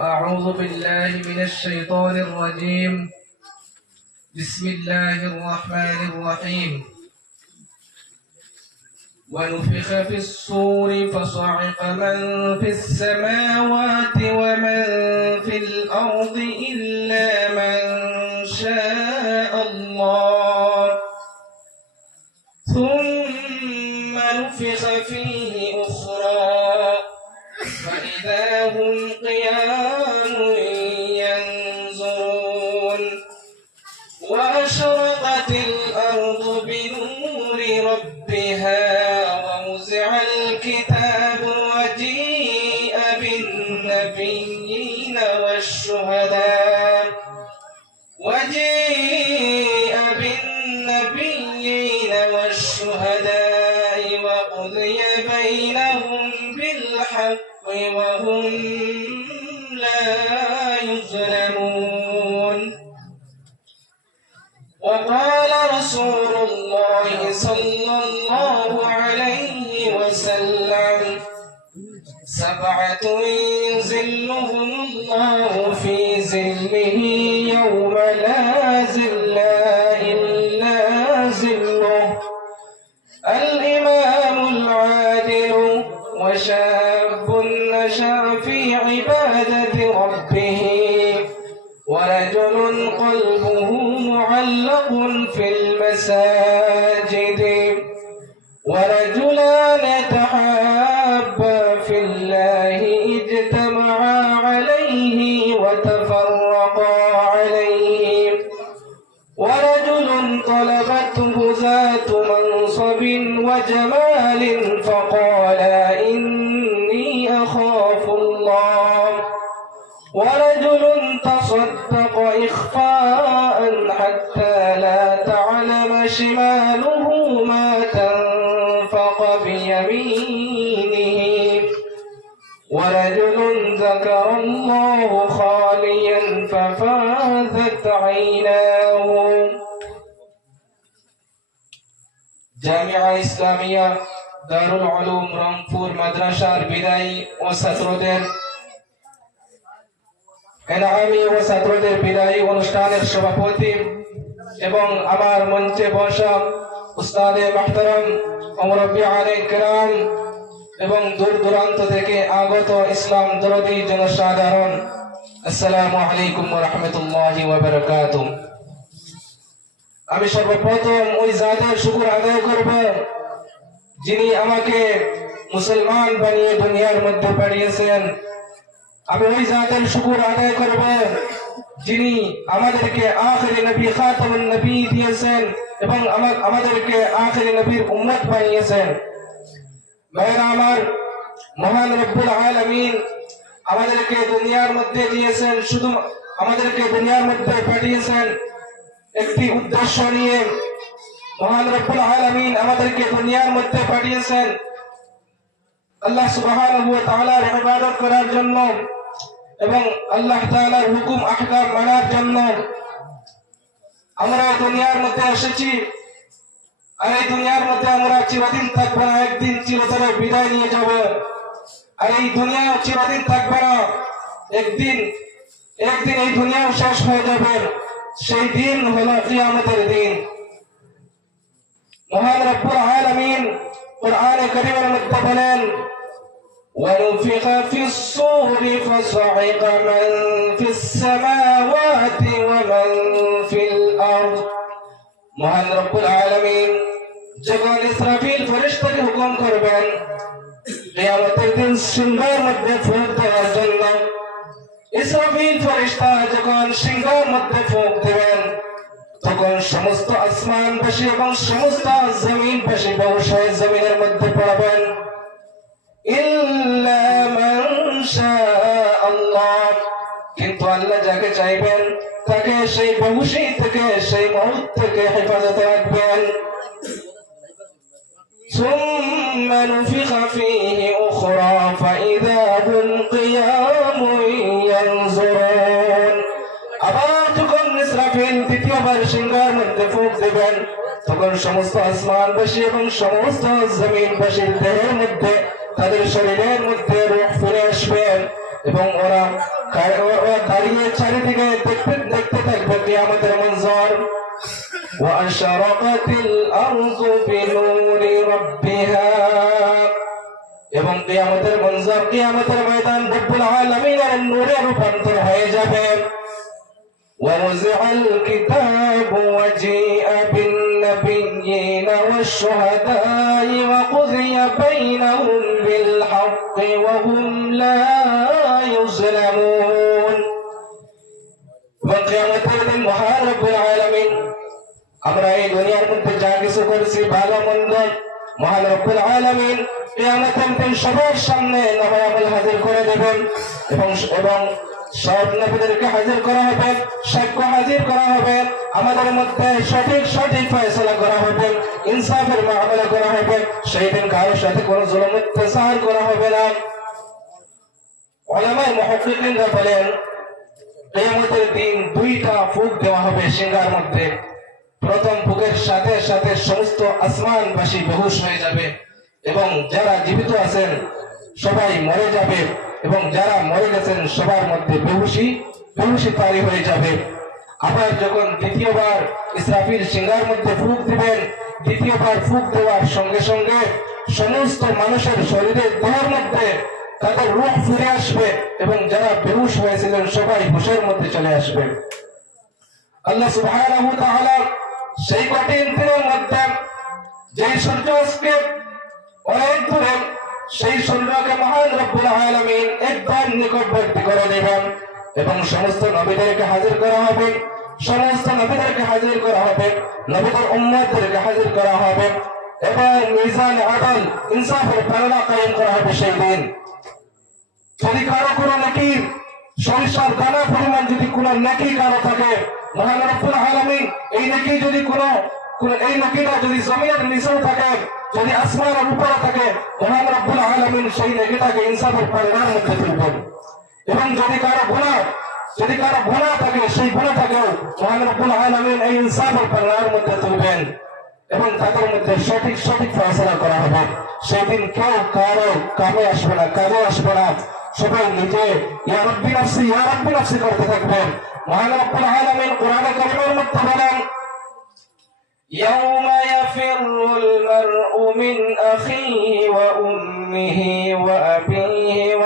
أعوذ بالله من الشيطان الرجيم. بسم الله الرحمن الرحيم. ونفخ في الصور فصعق من في السماوات ومن في الأرض إلا من شاء الله ثم نفخ فيه أخرى فإذا هم قيام ينظرون وأشرقت الأرض بنور ربها ووزع الكتاب وجيء بالنبيين والشهداء وقضي بينهم بالحق وهم لا يظلمون. وقال رسول الله صلى الله عليه وسلم: سبعة يظلهم الله في ظله يوم لا ظل إلا ظله: الإمام العادل وشاب نشأ في عبادة ربه ورجل قلبه معلق في المساجد ورجلان تحابا في الله اجتمعا عليه وتفرقا عليه ورجل طلبته ذات منصب وجمال فقال إني أخاف الله ورجل تصدق إخفاء حتى لا تعلم شماله ما تنفق بيمينه ورجل ذكر الله خاليا ففاضت عيناه. জামিয়া ইসলামিয়া দারুল উলুম রংপুর মাদ্রাসার বিদায়ী ও ছাত্রদের এনামি ও ছাত্রদের বিদায়ী অনুষ্ঠানের সভাপতি এবং আমার মঞ্চে বসা উস্তাদে মুহতারাম ও মুরব্বিয়ানে কিরাম এবং দূর দূরান্ত থেকে আগত ইসলাম দরদি জনসাধারণ, আসসালামু আলাইকুম ওয়া রাহমাতুল্লাহি ওয়া বারাকাতুহু। আমি সর্বপ্রথম ওই জাতের শুকর আদায় করব যিনি আমাকে মুসলমান বানিয়ে দুনিয়ার মধ্যে পাঠিয়েছেন। আমি ওই জাতের শুকর আদায় করব যিনি আমাদেরকে আখিরি নবী খাতামুন নবী দিয়েছেন এবং আমাদেরকে আখিরি নবীর উম্মত বানিয়েছেন। ভাইরা আমার, মহান রব্বুল আলামিন আমাদেরকে দুনিয়ার মধ্যে দিয়েছেন, শুধু আমাদেরকে দুনিয়ার মধ্যে পাঠিয়েছেন একটি উদ্দেশ্য নিয়ে। মহান রব্বুল আলামিন আমাদেরকে দুনিয়ার মধ্যে পাঠিয়েছেন আল্লাহ সুবহানাহু ওয়া তাআলার ইবাদত করার জন্য এবং আল্লাহ তাআলার হুকুম আহকাম মানার জন্য। আমরা দুনিয়ার মধ্যে এসেছি, আর এই দুনিয়ার মধ্যে আমরা চিরদিন থাকবো না, একদিন চিরতরে বিদায় নিয়ে যাব। আর এই দুনিয়া চিরদিন থাকবে না, একদিন এই দুনিয়াও শেষ হয়ে যাবে। সেই দিন হলো কিয়ামতের দিন। মহান রব্বুল আলামিন কুরআনে কারীমের মধ্যে বলেন: ونفخ في الصور فصعق من في السماوات ومن في الأرض। মহান রব্বুল আলামিন যখন ইসরাফিল ফেরেশতাকে হুকুম করবেন কিয়ামতের দিন সিংহের মধ্যে ফুঁক দেওয়ার জন্য, ইসরাফিল ফেরেশতা যখন সিংহের মধ্যে ফুঁক দেবেন তখন সমস্ত আসমানবাসী এবং সমস্ত জমিনবাসী বেহুশ হয়ে জমিনের মধ্যে পড়বেন। ইল্লা মান শাআল্লাহ, কিন্তু আল্লাহ যাকে চাইবেন তাকে সেই বেহুশি থেকে, সেই মউত থেকে হেফাজতে রাখবেন। সুম্মা নুফিখা ফীহি উখরা ফাইযা হুম কিয়ামুন ইয়ানজুরুন। আবার যখন ইসরাফিল দ্বিতীয়বার সিংহের মধ্যে ফুঁক দেবেন তখন সমস্ত আসমানবাসী এবং সমস্ত জমিনবাসীর দেহের মধ্যে, তাদের শরীরের মধ্যে রূহ ফিরে আসবে এবং ওরা দাঁড়িয়ে চারিদিকে দেখতে থাকবে কিয়ামতের মঞ্জর। ওয়াশরাকাতিল আরযু বিনূরি রাব্বিহা, এবং কিয়ামতের মঞ্জর, কিয়ামতের ময়দান রব্বুল আলামিনের নূরে রূপান্তর হয়ে যাবে। ওয়ানুজিআল কিতাবু ওয়াজিআ বিন-নাবিয়্যিনা ওয়াশ-শুহাদা'i ওয়াকুযিয়া বাইনাহুম বিল-হাক্কি ওয়া হুম লা ইউযলামুন। কিয়ামতের দিন মহান রব্বুল আলামিন আমরা এই দুনিয়ার মধ্যে যা কিছু করেছি ভালো মন্দ, মহান রব্বুল আলামিন কিয়ামতের দিন সবার সামনে নামায়ামুল হাজির করে দেবেন এবং সব নবীদেরকে হাজির করা হবে, সাক্ষ্য হাজির করা হবে, আমাদের মধ্যে সঠিক ফয়সালা করা হবে, ইনসাফের মুআমালা করা হবে। সেই দিন কারোর সাথে কোনো জুলুম অত্যাচার করা হবে না। উলামায়ে মুহাক্কিকিনরা বলেন কিয়ামতের দিন দুইটা ফুঁক দেওয়া হবে সিংহার মধ্যে। প্রথম ফুঁকের সাথে সাথে সমস্ত আসমানবাসী বেহুশ হয়ে যাবে এবং যারা জীবিত আছেন সবাই মরে যাবে এবং যারা মরে গেছেন সবার মধ্যে বেহুশি তারি হয়ে যাবে। আবার যখন দ্বিতীয়বার ইসরাফিল সিংহার মধ্যে ফুঁক দিবেন, দ্বিতীয়বার ফুঁক দেওয়ার সঙ্গে সঙ্গে সমস্ত মানুষের শরীরের দেহের মধ্যে তাদের রূহ ফিরে আসবে এবং যারা বেহুশ হয়েছিলেন সবাই হুশের মধ্যে চলে আসবে। আল্লাহ সুবহানাহু ওয়া তাআলা সেই কঠিন দিনের মধ্যে যে সূর্য আজকে অনেক দূরে, সেই সূর্যকে মহান রব্বুল আলামিন একদম নিকটবর্তী করে দেবেন এবং সমস্ত নবীদেরকে হাজির করা হবে, সমস্ত নবীদেরকে হাজির করা হবে, নবীদের উম্মতদেরকে হাজির করা হবে এবং মিজান আদল ইনসাফের পালনা কায়েম করা হবে। সেই দিন যদি কারো কোনো নেকি সরিষার দানা পরিমাণ যদি কোনো নেকি কারো থাকে, মহান রব্বুল আলামিন এই নেকি যদি এই নেকিটা যদি জমিনের নিচেও থাকে, যদি আসমানের উপরে থাকে, মহান রব্বুল আলামিন সেই নেকিটাকে ইনসাফের পালনার মধ্যে তুলবেন এবং যদি কারো গুনাহ থাকে সেই গুনাহটাকেও মহান রব্বুল আলামিন এই ইনসাফের পালনার মধ্যে তুলবেন এবং তাদের মধ্যে সঠিক ফয়সালা করা হবে। সেদিন কেউ কারো কামে আসবে না, কাজে আসবে না, সবাই নিজে ইয়া রাব্বি নাফসি করতে থাকবেন। মহান রব্বুল আলামিন কোরআনে কারীমের মধ্যে বলেন يوم يفر المرء من أخيه وأمه وأبيه